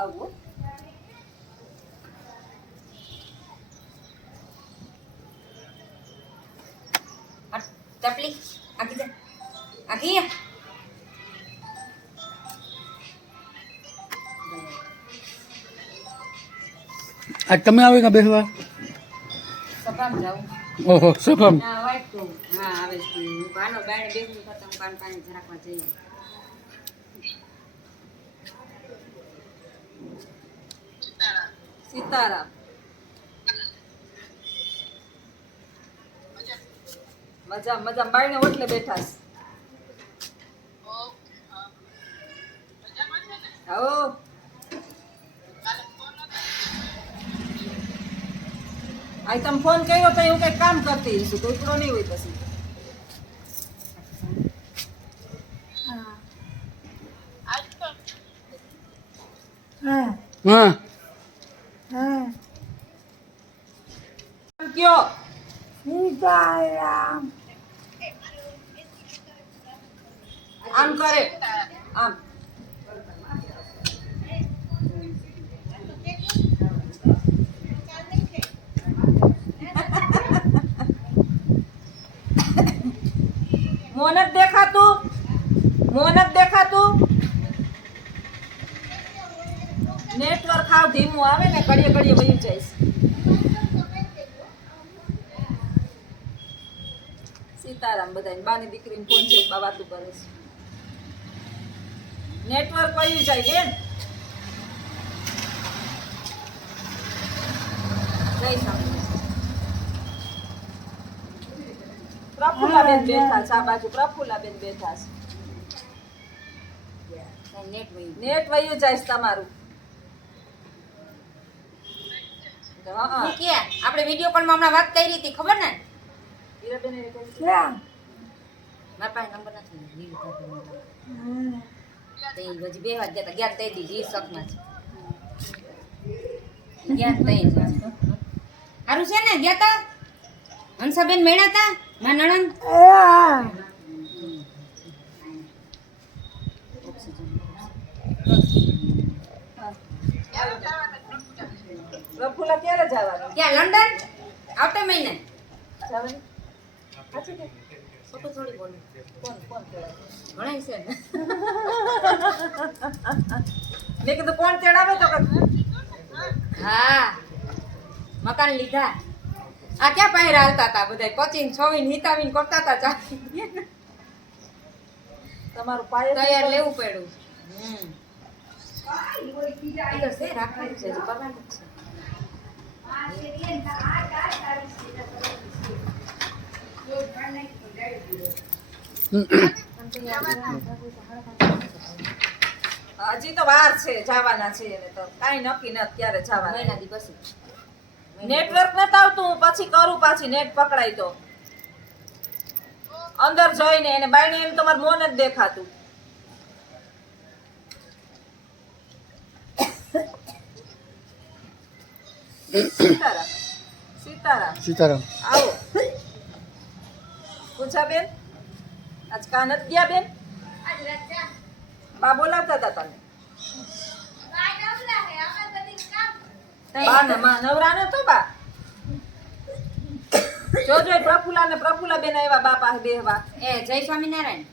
આવું ચપલી આખી જા આખી આજ તમે આવે કે બેસવા? સભામ જાઉં ઓહો સફામ. ના વાઈટ તો હા આવે છે હું કાનો બાયણે બેસું કરતા હું કાન પાણી જરાકવા જઈએ સીતારામ મજા મજા બાયણે ઓટલે બેઠા છે. આવો આ તમે ફોન કર્યો તો હું કઈ કામ કરતી હશું તો ઉપડો નહીં હોય પછી. હા કયો આમ કરે આમ મોન જ દેખાતું નેટવર્ક હાવ ધીમું આવે ને ઘડીએ ઘડીએ વયું જાય છે. સીતારામ બધાને બાની દીકરીને ફોન છે બા વાતું કરે છે. નેટવર્ક વયું જાય બેન. જય સ્વામી. પ્રફુલ્લાબેન બેઠા છે આ બાજુ પ્રફુલ્લાબેન બેઠા છે. નેટ વયું જાય છે તમારું. હા કે આપણે વિડિયો કોલમાં હમણાં વાત કરી હતી ખબર ને હીરાબેને કહ્યું છે. મારા પાસે નંબર નથી તે હજી બે વાર જતા ગયા તઈ દીધી શકમાં છે ગયા તઈ સારું છે ને ગયા તા હંસાબેન મેળા તા મા નણંદ પ્રફુલ્લા ક્યારે જવાનું? ક્યાં લંડન આવતા મહિને જવાની સાચી કે ખોટું થોડી બોલું કોણ કોણ તેડાવે? ભણાય છે ને મેં કીધું કોણ તેડાવે તો કે હા મકાન લીધા આ ક્યાં પહેરા હાલતા હતા બધા પચીને છવીને હિતાવીને કરતા હતા ચાલી તમારું પાયે તૈયાર લેવું પડ્યું ઈ તો છે રાખવાનું છે હજી કરવાનું જ છે હજી તો વાર છે જવાના છે એને તો કાંઈ નક્કી નથી ક્યારે જવાના. મહિના દી પછી નેટવર્ક નથી આવતું હું પછી કરું પાછી નેટ પકડાય તો અંદર જઈને એને બાયણે એમ તમારું મોન જ દેખાતું. સીતારામ સીતારામ સીતારામ. આવો પૂછાબેન આજ કા નથી ગયા બેન? બા બોલાવતા હતા તને બા ને માં નવરા નતો બા જોજો પ્રફુલ્લા ને પ્રફુલ્લા બેન આવ્યા બા પાસે બેહવા. એ જય સ્વામિનારાયણ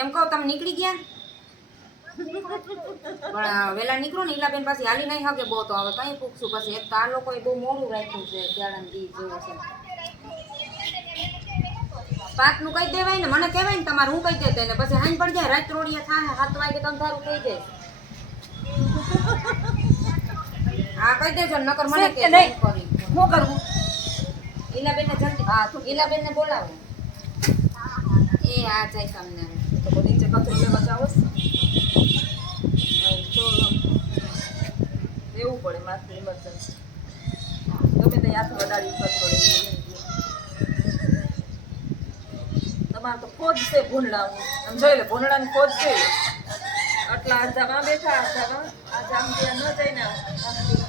એમ કહો તમે નીકળી ગયા પણ વેલા નીકળો ને ઈલાબેન પાછી હાલી નહીં હકે બહુ તો હવે કઈ પૂછશું પછી એક તો આ લોકોએ બહુ મોડું રાખ્યું છે ત્યાળાને દી જેવું છે પાકનું કહી દેવાય ને મને કહેવાય ને તમારે હું કહી દેતો ને પછી હાઈ પડી જાય રાત રોડિયા થાય 7 વાગે અંધારું થઈ જાય હા કહી દેજો નકર મને કે નહીં કરી શું કરવું? ઈલાબેન ને જલ્દી હા તું ઈલાબેન ને બોલાવો એ આ જય સ્વામિનારાયણ તો નીચે કચરો લેવા જાવ તો લેવું પડે માથે ઇમરજન્સી ગમે તે હાથ વડાડી કચરો લઈ તમારે તો ખોજ છે ભૂંડડાનું આમ જોઈ લે ભૂંડડાની ખોજ છે આટલા આજામાં બેઠા આજામાં આજામ ત્યાં ન જઈને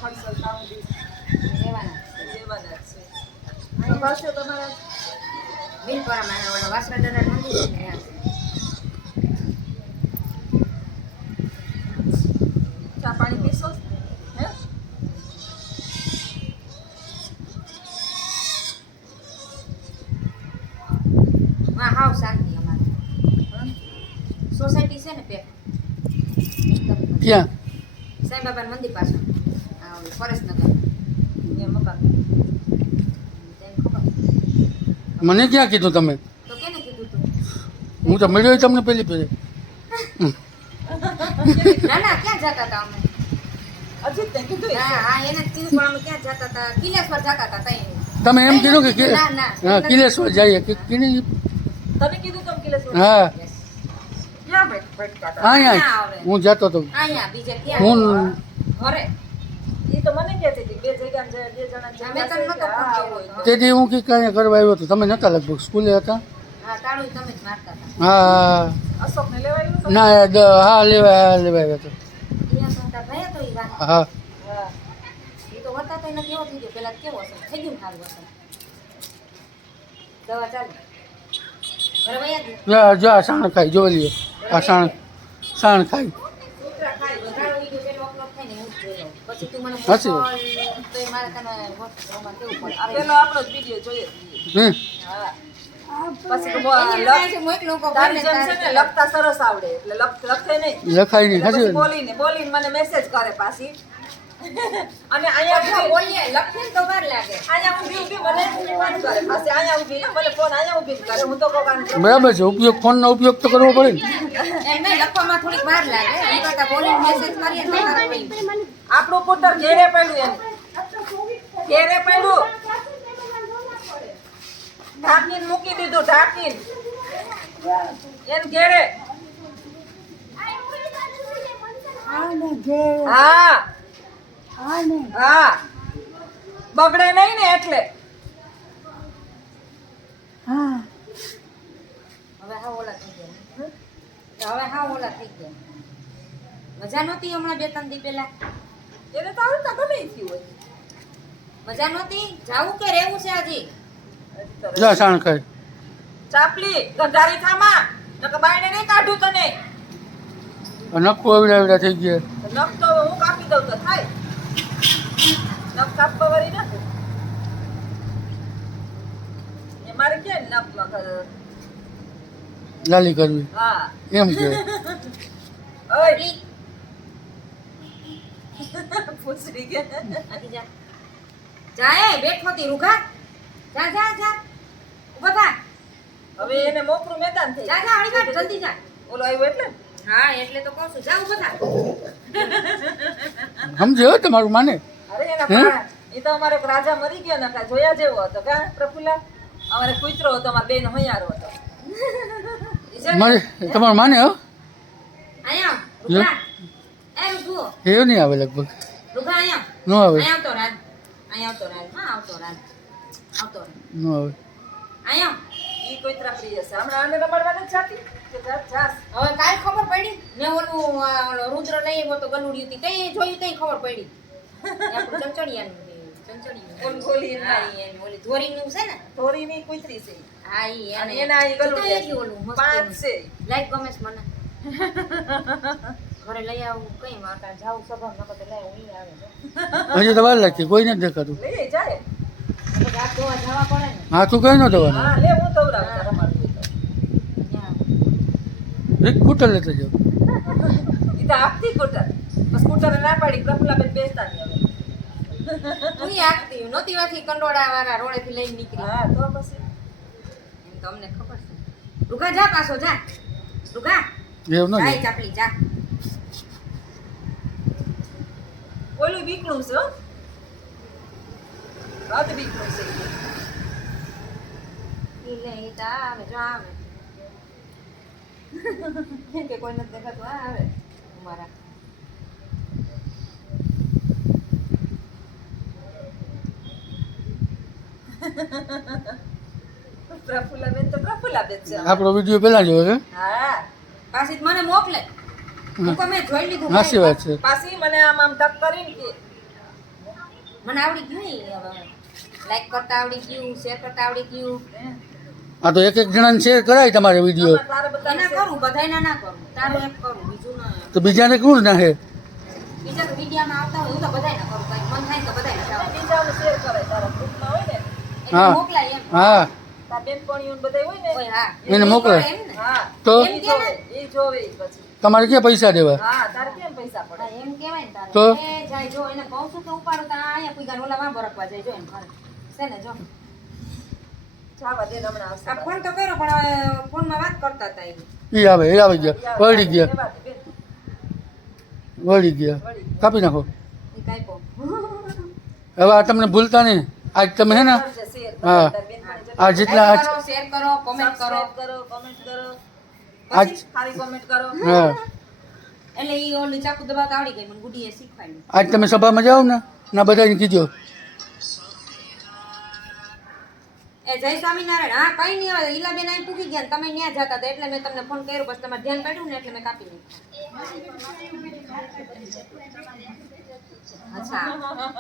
ખડસલ તાવું દી લેવાના લેવાના જ છે તો ભાષો તમારા બિલપરામાં ઓલા વાસણા દાદા મંદિર છે ને ત્યાં સોસાયટી છે ને પેક ક્યાં સાંઈ બાબાના મંદિર પાછળ આ ઓલું ફોરેસ્ટનગર અહીંયા મકાન તેને ખબર મને ક્યાં કીધું તમે તો કેને કીધું તું હું તો મળ્યો તમને પહેલી પહેલી ના ના ક્યાં જતા હતા અમે અજીત ને કીધું ના હા એને જ કીધું પણ અમે ક્યાં જતા હતા કિલેશ્વર જતા હતા તઈ તમે એમ કીધું કે ના, ના. હા કિલેશ્વર જઈએ કે કિની તને કીધું તો કિલેશ્વર હા ક્યાં ભટકાતા ના અહીંયા આવે. હું જતો હતો અહીંયા બીજે ક્યાં હું ઘરે એ તો મને કહેતી હતી બે જગ્યા બે જણા અમે તને નતો ફોન કર્યો હતો. તેથી હું કંઈક અહીંયા કરવા આવ્યો હતો તમે નહોતા લગભગ સ્કૂલે હતા હા તાળું તમે જ મારતા હતા હા અશોક ને લેવાયું ના હા લેવા આવ્યો હતો અહીંયા તો તાર ભાઈ હતો ઈ વાત હા હા એ તો વતા તો એને કેવો થઈ ગયો પેલા કેવો હશે થઈ ગયું સારું હશે દવા ચાલુ ઘરે વયા ગયું જો આ સાણ ખાઈ જોઈ લ્યો આ સાણ ખાઈ કૂતરા ખાય વધારો ઈ ગયો પેલો અપલોડ થાય ને હું જ જોઈ લઉં પછી તું મને સાચી મોકલ, તો એ મારે તને વોટ્સઅપમાં કેવું પડે આ પેલો આપણો જ વિડીયો જોઈએ હમ હા પછી એની પાસે મોકલું કહું, તારી ભલે જેમ છે ને તારે લખતા સરસ આવડે એટલે લખે નહીં લખાય નહીં એટલે પછી સાચી બોલીને મને મેસેજ કરે પાછી અને અહીંયા જો બોલીએ લખીએ ને તો વાર લાગે ઊભી મને ફોન કરે પાછી અહીંયા ઊભી ને મને ફોન અહીંયા ઊભી જ કરે હું તો કહું બરાબર છે ઉપયોગ ફોનનો ઉપયોગ તો કરવો પડે ને એમ નહીં લખવામાં થોડીક વાર લાગે એ કરતા બોલીને મેસેજ કરીએ તો તારે કઈ આપણું પુટર ઘેરે પડ્યું એમ ઘેરે પડ્યું ઢાંકીને મૂકી દીધું ઢાંકીને એમ ઘેરે હા હા બગડે નહીં ને એટલે હવે હા ઓલા થઈ ગયા હવે હા ઓલા થઈ ગયા મજા નહોતી હમણાં 2-3 દી પહેલા એને તો આવતા ગમે ઈ થયું હોય મજા નહોતી જાવું કે રહેવું છે હજી જા સાણ ખાઈ ચાપલી ગંધારી થામા નકર બાયણે નહીં કાઢું તને નખો એવડા થઈ ગયા નખ તો હું કાપી દઉં તો થાય નખ કાપવા વાળી નથી એ મારે ક્યાં નખ લાલી કરવી હા એમ કે ઓય પૂછડી કે આથી જા જા એ બેઠો તી રૂખા જા જા જા ઉભા થા હવે એને મોકરું મેદાન થઈ જા જા હળી કાઢ જલ્દી જા ઓલો આવ્યો એટલે ને? હા એટલે તો કહું છું જા ઉભા થા સમજે હો તમારું માને અરે એના હે? એ તો અમારે એક રાજા મરી ગયો ને કા જોયા જેવો હતો કા પ્રફુલ્લા અમારે કૂતરો હતો અમારા બેન હૈયારો હતો ઈ છે ને? મારે તમારું માને હો અહીંયા રૂખા એ રૂખો એ નહીં આવે લગભગ રૂખા અહીંયા ન આવે અહીંયા આવતો રાજ અહીંયા આવતો રાજ હા આવતો રાજ આવતો રાજ ન આવે અહીંયા ઈ કૂતરા પ્રિય છે હમણાં આને રમાડવા નથી જાતી કે જાસ હવે કાલ ખબર પડી મેં ઓલું રુદ્ર લઈ આવ્યો તો ગલુડિયું હતી કઈ જોયું તઈ ખબર પડી આપણું ચંચળિયાનું ઓલી ગોલી હા, ઈ એની ઓલી ધોરીનું છે ને થોરીની કૂતરી છે હા ઈ અને એને એના ઈ ગલુડિયા તો એ જ ઓલું મસ્તીનું. પાંચ છે લાઈક ગમે છે મને ઘરે લઈ આવું કઈ માતા જાવું સભા નકર તો લઈ હું આવે છે હજી તો વાર લાગતી કોઈ નથી દેખાતું લઈ જાય પછી રાત ધોવા જવા પડે ને હાથું કઈ ન દેવાનું હા લે હું તવરાવતા રમાડું ઈ તો. ત્યાં એક કૂટર લેતા જાઓ ઈ તો આપતી કૂટર બસ કૂટરે ના પાડી પ્રફુલ્લાબેન બેસતા નહીં હવે હું આગતી નહોતી વાથી કંડોળા વાળા રોડેથી લઈને નીકળી હા તો પછી એમ તો અમને ખબર છે રૂગા જા પાછો જા રૂગા એવું ન જાય જાય ચાપલી જા ઓલું બીકણું છે હો રાત બીકણું છે ઈ લે ઈ તો આવે જો આવે કે કોઈ નથી દેખાતું આ આવે અમારા પ્રફુલ્લાબેન તો પ્રફુલ્લાબેન છે આપણો વિડીયો પહેલા જોયો છે હા પાછી જ મને મોકલે હું કહું મેં જોઈ લીધું હાસી વાત છે પાછી મને આમ આમ ટક કરીને કે મને આવડી ગયું ઈ હવે લાઈક કરતા આવડી ગયું શેર કરતા આવડી ગયું આ તો એક જણાને શેર કરાય તમારે વિડીયો તારે બધા એના કરું બધાયના ના કરું તારું એક કરું બીજું ના તો બીજાને કોણ ના હે બીજા તો વિડીયામાં આવતા હોય હું તો બધાયના કરું કઈ મન થાય ને તો બધાયના જાવ બીજાને શેર કરે તારા ગ્રુપમાં હોય ને હા. મોકલાય એમ હા તાર બેનપણીઓ ને બધા હોય ને ઓય હા એને મોકલે. એમ ને. હા તો? ઈ જોવે પછી તમારે ક્યાં પૈસા દેવા? હા તારે કેમ પૈસા પડે હા, એમ કહેવાય ને તારે. તો? એ જાય જો એને કહું છું કે ઉપાડો તો અહીંયા કોઈ ગાન ઓલામાં બરકવા જાય જો એમ હાલ. છે ને જો જાવા દે ને હમણાં આવશે આ ફોન તો કર્યો પણ હવે ફોનમાં વાત કરતા હતા એ. એ આવી ગયા, વળી ગયા, રહેવા દે બેન. વળી ગયા. કાપી નાખો. એ કાંઈ હવે આ તમને ભૂલતા નહીં. આજ તમે હે ને કરજે શેર હા. તાર બેનપણી આ જેટલા આજ કરો, શેર કરો, કોમેન્ટ કરો. સબસ્ક્રાઇબ કરો કોમેન્ટ કરો આજ ખાલી કોમેન્ટ કરો હા એટલે ઈ ઓલી ચાકુ દબાવતા આવડી ગઈ મને ગુડીએ શીખવાડ્યું. આજ તમે સભામાં જાઓ ને ના બધાને કીધો. એ જય સ્વામિનારાયણ. હા કઈ નહીં આવે ઈલાબેન અહીં પૂકી ગયા ને તમે ન્યા જતા હતા એટલે મેં તમને ફોન કર્યો પછી તમારે ધ્યાન કાઢ્યું ને એટલે મેં કાપી નાખ્યું. અચ્છા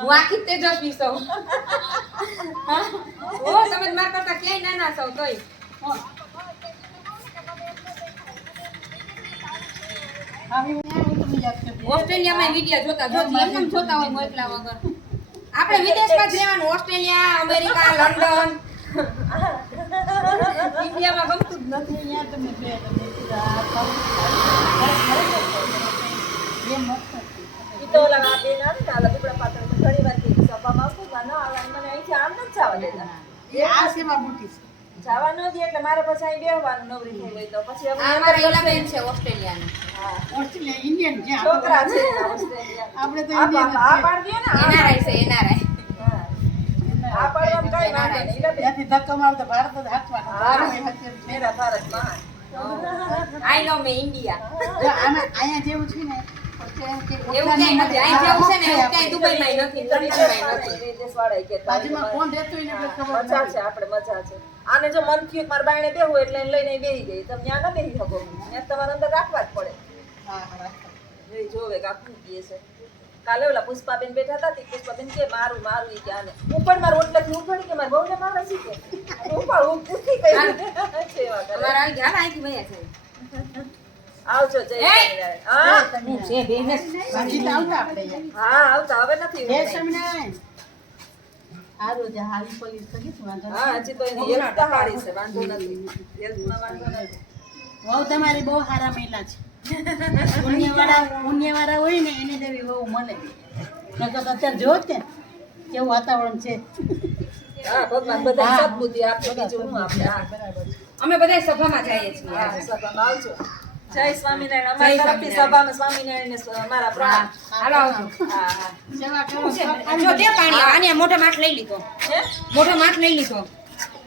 હું આખી જ તેજસ્વી છું. ઓ તમે જ મારા કરતા ક્યાંય નાના છો તોય. ઓસ્ટ્રેલિયામાં વિડિયો જોતા એમને જોતા હોય મોકલા વગર. આપણે વિદેશમાં જ રહેવાનું. ઓસ્ટ્રેલિયા, અમેરિકા, લંડન, ઇન્ડિયામાં ગમતું જ નથી. ઈ તો ઓલા આ બેન આવે ને આલા દુબળા પાતળમાં ઘણી વાર કીધું સભામાં આવતું ના ના આલા મને અહીંથી આમ નથી જવા દેતા જવા ન દે એટલે મારે પછી અહીં બેહવાનું નવરી થઈ ગઈ તો પછી હવે આ મારા ઈલાબેન છે ઓસ્ટ્રેલિયાના. હા. ઇન્ડિયન છોકરા છે ઓસ્ટ્રેલિયા આપણે તો આ પાડી દે ને એનઆરઆઈ છે એનઆરઆઈ. હા. આ પાડવામાં કઈ વાંધો નહીં ઈલા બેન. ત્યાંથી ધક્કો મારતો ભારત જ હાચવાનો. હા. મેરા ભારત મહાન આઈ લવ મે ઇન્ડિયા. અહીંયા જેવું છે ને એવું ક્યાંય નથી. અહીં જેવું છે ને એવું ક્યાંય દુબઈમાંય નથી, લંડનમાંય નથી. વિદેશવાળાએ કહેતા બાજુમાં કોણ રહેતું હોય ને એટલે ખબર મજા છે આપણે મજા છે આને જો મન થયું કે મારા બાયણે બેહવું એટલે એને લઈને બેહી ગઈ તમે ત્યાં ના બેહી શકો ત્યાં તમારે અંદર રાખવા જ પડે એ જોવે કે આ શું કહે છે કાલે ઓલા પુષ્પાબેન બેઠા હતા તે પુષ્પાબેન કે મારું મારું ઈ કે આને હું પણ મારા ઓટલેથી ઉપાડી કે મારા બહુને મારે છે કે હું પણ હું પૂછી ગઈ સેવા કરે અમારા આવી ગયા અહીંથી વયા છે. આવજો જય સ્વામિનારાયણ. હા હું છે બેને બાજી તો આવતા આપણે અહીંયા. હા આવતા હવે નથી જય સ્વામિનારાયણ. હારું છે, હારી પોલીસ તો કીધું વાંધો નહીં. હા હજી તો એની હેલ્થ તો સારી છે વાંધો નથી હેલ્થમાં વાંધો નથી વહુ તમારી બહુ સારા મહિલા છે. પુણ્યવાળા હોય ને એને જેવી વહુ મળે. નકર તો અત્યારે જો જ ને કેવું વાતાવરણ છે. હા ભગવાન બધા સદબુદ્ધિ આપે બીજું હું આપણે હા બરાબર છે. અમે બધા સભામાં જઈએ છીએ. હા, સભામાં આવજો. જય સ્વામિનારાયણ. અમારી તરફથી સભામાં સ્વામિનારાયણને મારા પ્રણામ. હાલો આવજો. હા, હા. સેવા કરો. જો દે પાણી આને મોઢો માથ લઈ લીધો. હે? મોઢો માથ લઈ લીધો.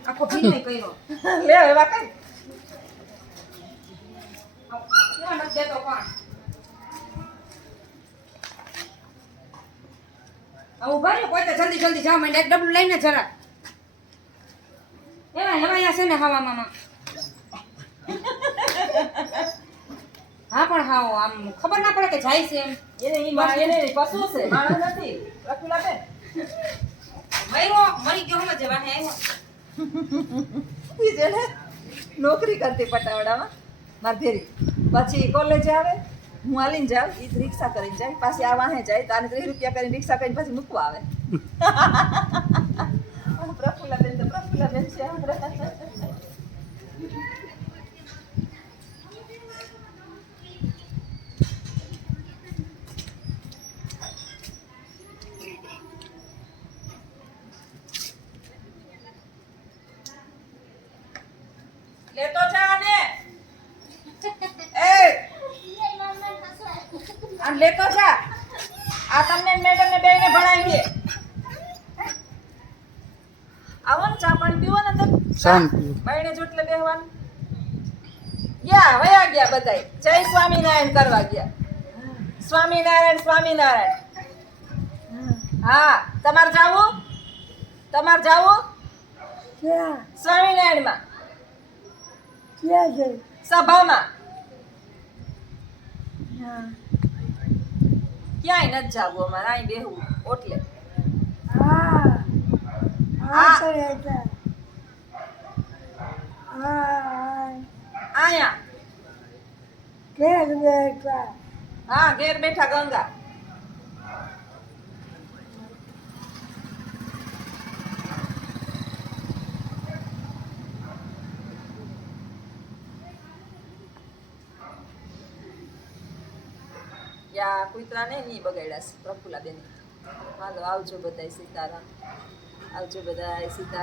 આખો ભીનો કર્યો. લે હવે વાકા. કેવા નથી દેતો પણ. આ ઉભા રહ્યો કોઈ તો જલ્દી જલ્દી જાવ મને એક ડબલું લઈને જરા. એવા હેવાયા છે ને હવામાં. હા પણ હા આમ ખબર ના પડે કે જાય છે એમ. એને પશુ છે માણસ નથી રખુલાબેન. મર્યો મરી ગયો હમ જવા આવ્યો. ઈ છે ને નોકરી કરતી પટાવડામાં માર ભેરી પછી કોલેજ આવે હું હાલીને જાઉં ઈ રિક્ષા કરીને જાય પાછી આ વાહે જાય તાને 30 રૂપિયા કરીને રિક્ષા કરીને પછી મૂકવા આવે પ્રફુલ્લાબેન તો પ્રફુલ્લાબેન છે આપણે લેતો જા ને એ આ લેતો જા આ તમને મેડમ ને બેને ભણાવી દે આવો ને ચા પાણી પીવો ને તો શાંતિ. બાયણે જોટલે બેહવાનું ગયા વયા ગયા બધાય જય સ્વામિનારાયણ કરવા ગયા સ્વામિનારાયણ સ્વામિનારાયણ હા તમારે જાવું સ્વામિનારાયણમાં સભામાં ક્યાંય નથી જાવું અમારે અહીં બેહવું ઓટલે આયા હા ઘેર બેઠા ગંગા યા કૂતરાને નહીં બગાડ્યા છે પ્રફુલ્લાબેન. હાલો આવજો બધાય સીતારામ. આવજો બધાય સીતારામ.